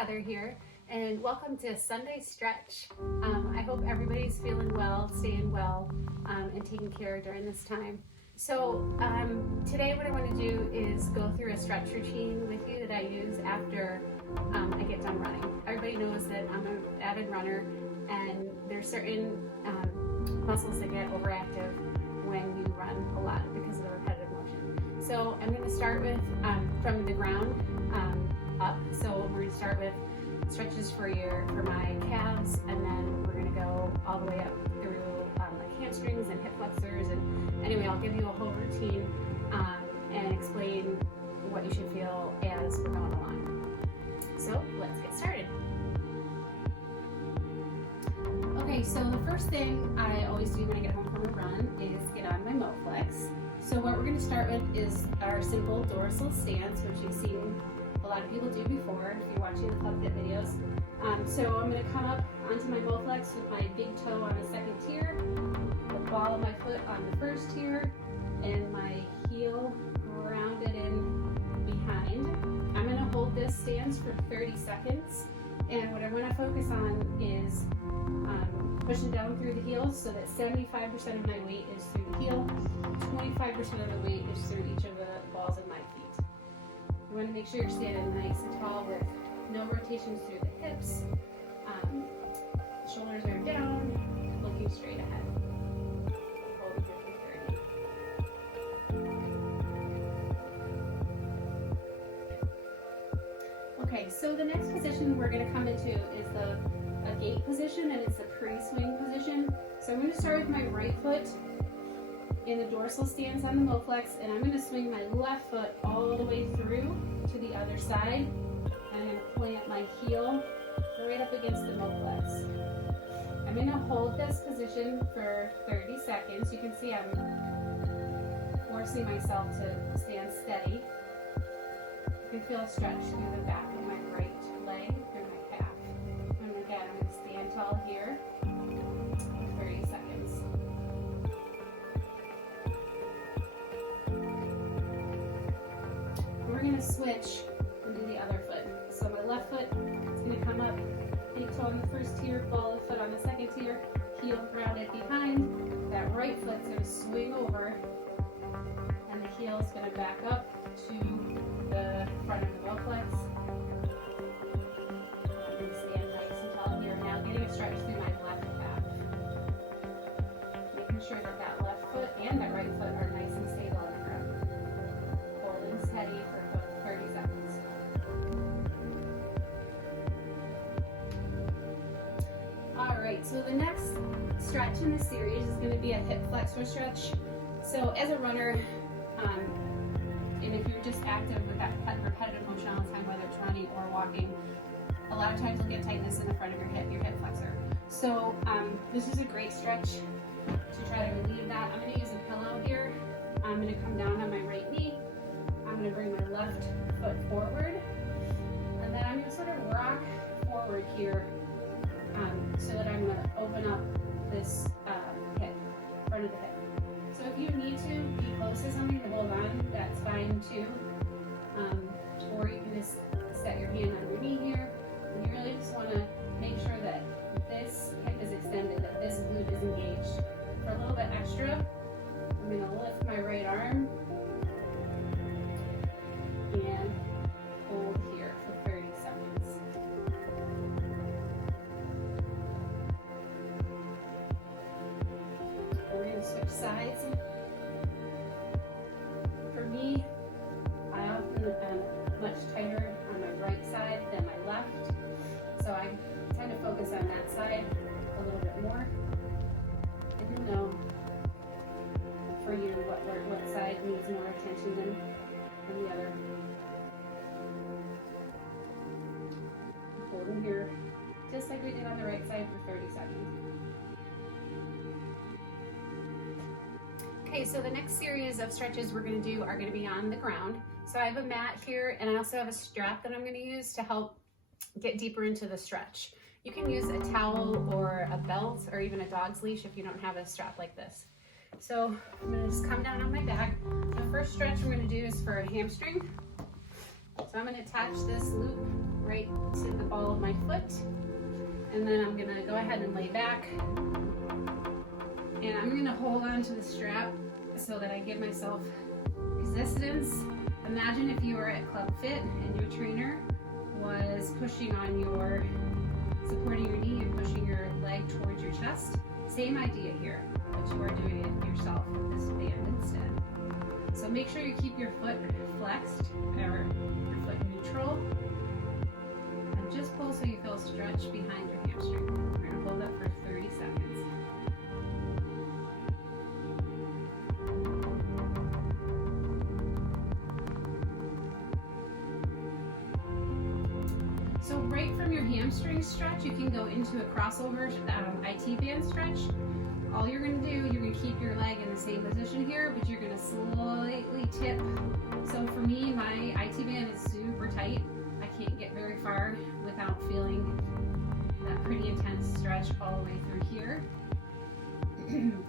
Heather here, and welcome to Sunday Stretch. I hope everybody's feeling well, staying well, and taking care during this time. So today what I want to do is go through a stretch routine with you that I use after I get done running. Everybody knows that I'm an avid runner, and there's certain muscles that get overactive when you run a lot because of the repetitive motion. So I'm going to start with from the ground up. So we're going to start with stretches for my calves, and then we're going to go all the way up through like hamstrings and hip flexors. And anyway, I'll give you a whole routine and explain what you should feel as we're going along. So let's get started. Okay, so the first thing I always do when I get home from a run is get on my Moflex. So what we're going to start with is our simple dorsal stance, which you've seen a lot of people do before if you're watching the Club Fit videos. So I'm going to come up onto my Moflex with my big toe on the second tier, the ball of my foot on the first tier, and my heel grounded in behind. I'm going to hold this stance for 30 seconds, and what I want to focus on is pushing down through the heels so that 75% of my weight is through the heel, 25% of the weight is through each of the balls of my feet. You want to make sure you're standing nice and tall with no rotations through the hips. Shoulders are down, looking straight ahead. Holding here for 30. Okay, so the next position we're going to come into is a gate position, and it's a pre-swing position. So I'm going to start with my right foot in the dorsal stance on the Moflex, and I'm going to swing my left foot all the way through to the other side. And I'm going to plant my heel right up against the Moflex. I'm going to hold this position for 30 seconds. You can see I'm forcing myself to stand steady. You can feel a stretch through the back of my right leg, through my calf. And again, I'm going to stand tall here for 30 seconds. We're going to switch and do the other foot. So my left foot is going to come up, big toe on the first tier, ball of foot on the second tier, heel grounded behind. That right foot's going to swing over, and the heel is going to back up to the front of the Moflex. I'm going to stand nice and tall here. Now getting a stretch through my left calf. Making sure that that left foot and that right foot are nice and stable in the ground. Holding steady for 30 seconds. Alright, so the next stretch in this series is going to be a hip flexor stretch. So as a runner, and if you're just active with that repetitive motion all the time, whether it's running or walking, a lot of times you'll get tightness in the front of your hip flexor. So this is a great stretch to try to relieve that. I'm going to use a pillow here. I'm going to come down on my right knee. I'm going to bring my left foot forward, and then I'm going to sort of rock forward here so that I'm going to open up this hip, front of the hip. So if you need to be close to something to hold on, that's fine too. Or you can just set your hand on your knee here, and you really just want to make sure that this hip is extended, that this glute is engaged. For a little bit extra, I'm going to lift my right arm and hold here for 30 seconds. We're going to switch sides. For me, I often am much tighter on my right side than my left, so I tend to focus on that side a little bit more. I didn't know for you what side needs more attention than the other. Hold them here, just like we did on the right side for 30 seconds. Okay, so the next series of stretches we're going to do are going to be on the ground. So I have a mat here, and I also have a strap that I'm going to use to help get deeper into the stretch. You can use a towel or a belt or even a dog's leash if you don't have a strap like this. So I'm going to just come down on my back. The first stretch we're going to do is for a hamstring. So I'm going to attach this loop right to the ball of my foot. And then I'm gonna go ahead and lay back. And I'm gonna hold on to the strap so that I give myself resistance. Imagine if you were at Club Fit and your trainer was pushing on your, supporting your knee and pushing your leg towards your chest. Same idea here, but you are doing it yourself with this band instead. So make sure you keep your foot flexed, or your foot neutral. And just pull so you feel stretch behind your hamstring. We're gonna hold that for 30 seconds. So right from your hamstring stretch, you can go into a crossover IT band stretch. All you're gonna do, you're gonna keep your leg in the same position here, but you're gonna slightly tip. So for me, my IT band is super tight. I can't get very far without feeling that pretty intense stretch all the way through here.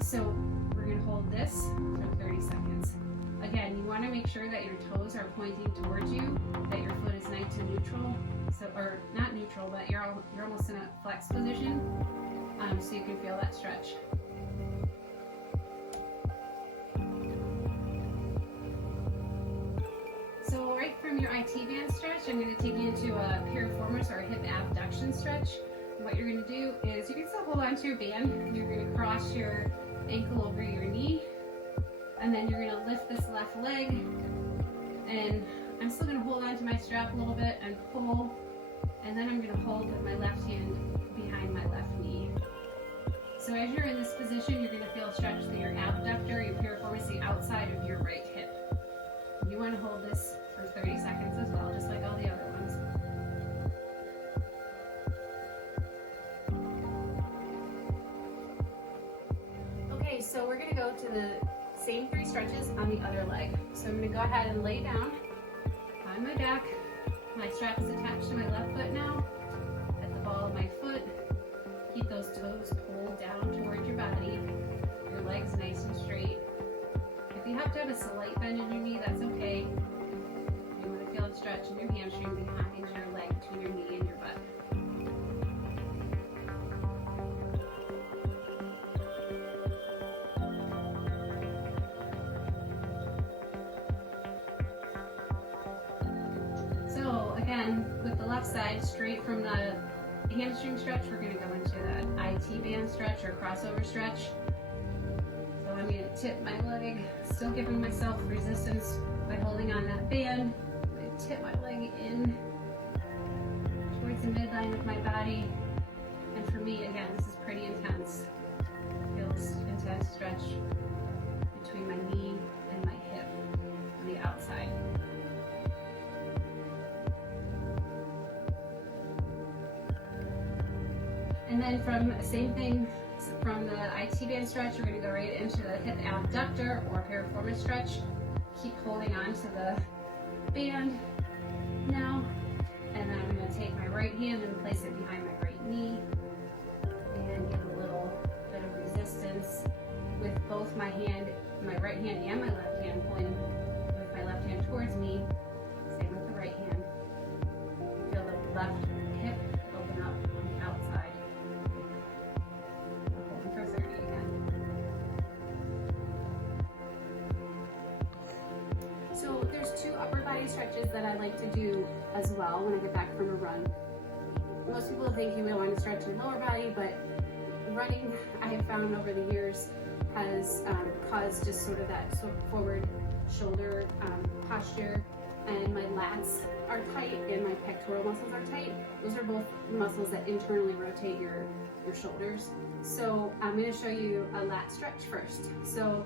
So we're gonna hold this for 30 seconds. Again, you wanna make sure that your toes are pointing towards you, that your foot is nice and neutral. So, or not neutral, but you're almost in a flex position, so you can feel that stretch. So right from your IT band stretch, I'm going to take you into a piriformis or a hip abduction stretch. What you're going to do is you can still hold onto your band. You're going to cross your ankle over your knee, and then you're going to lift this left leg, and I'm still going to hold onto my strap a little bit and pull, and then I'm going to hold with my left hand behind my left knee. So as you're in this position, you're going to feel a stretch through your abductor, your piriformis, the outside of your right hip. You want to hold this for 30 seconds as well, just like all the other ones. Okay, so we're going to go to the same 3 stretches on the other leg. So I'm going to go ahead and lay down on my back. My strap is attached to my left foot now, at the ball of my foot. Keep those toes pulled down towards your body. Your legs nice and straight. If you have to have a slight bend in your knee, that's okay. You want to feel a stretch in your hamstring behind your leg between your knee and your butt. So again, with the left side, straight from the hamstring stretch, we're going to go into that IT band stretch or crossover stretch. So I'm going to tip my leg, still giving myself resistance by holding on that band. I'm going to tip my leg in towards the midline of my body. And for me, again, this is pretty intense. Feel this intense stretch between my knee and my hip on the outside. And then from same thing, from the IT band stretch, we're going to go right into the hip abductor or piriformis stretch. Keep holding on to the band now. And then I'm going to take my right hand and place it behind my right knee and give a little bit of resistance with both my right hand and my left hand, pulling with my left hand towards me. Same with the right hand. Feel the left hip open up on the outside. Holding for 30 again. So there's 2 upper body stretches that I like to do as well when I get back from a run. Most people think you will want to stretch your lower body, but running, I have found over the years, has caused just sort of that forward shoulder posture, and my lats are tight and my pectoral muscles are tight. Those are both muscles that internally rotate your shoulders. So I'm going to show you a lat stretch first. So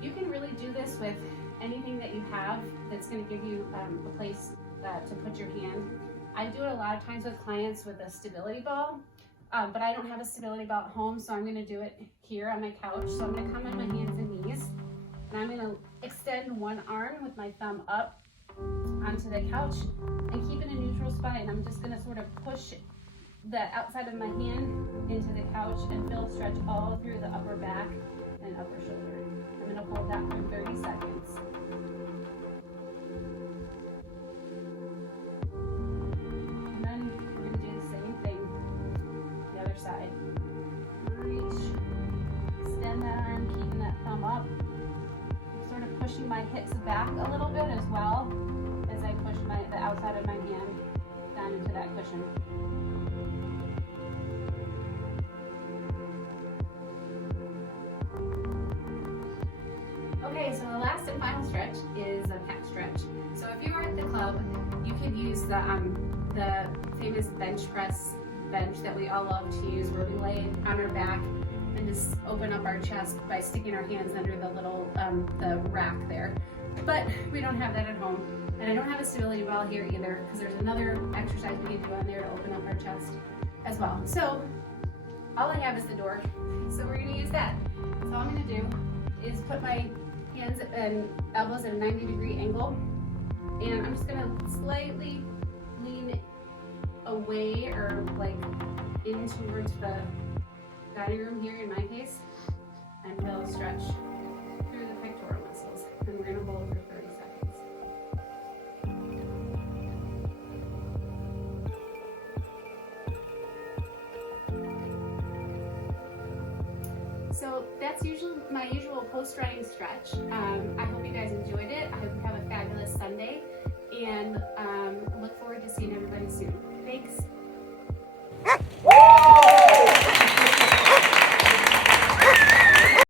you can really do this with anything that you have that's going to give you a place to put your hand. I do it a lot of times with clients with a stability ball, but I don't have a stability ball at home, so I'm going to do it here on my couch. So I'm going to come on my hands and knees, and I'm going to extend one arm with my thumb up onto the couch and keep it in a neutral spot, and I'm just going to sort of push the outside of my hand into the couch and feel a stretch all through the upper back and upper shoulder. I'm going to hold that for 30 seconds. back a little bit as well as I push the outside of my hand down into that cushion. Okay, so the last and final stretch is a pec stretch. So if you are at the club, you could use the famous bench press bench that we all love to use, where we lay on our back and just open up our chest by sticking our hands under the little the rack there. But we don't have that at home, and I don't have a stability ball here either, because there's another exercise we need to do on there to open up our chest as well. So all I have is the door, so we're going to use that. So all I'm going to do is put my hands and elbows at a 90-degree angle, and I'm just going to slightly lean away or like in towards the dining room here in my case, and we'll stretch through the pectoral muscles, and we're going to hold for 30 seconds. So that's usually my usual post-running stretch. I hope you guys enjoyed it. I hope you have a fabulous Sunday.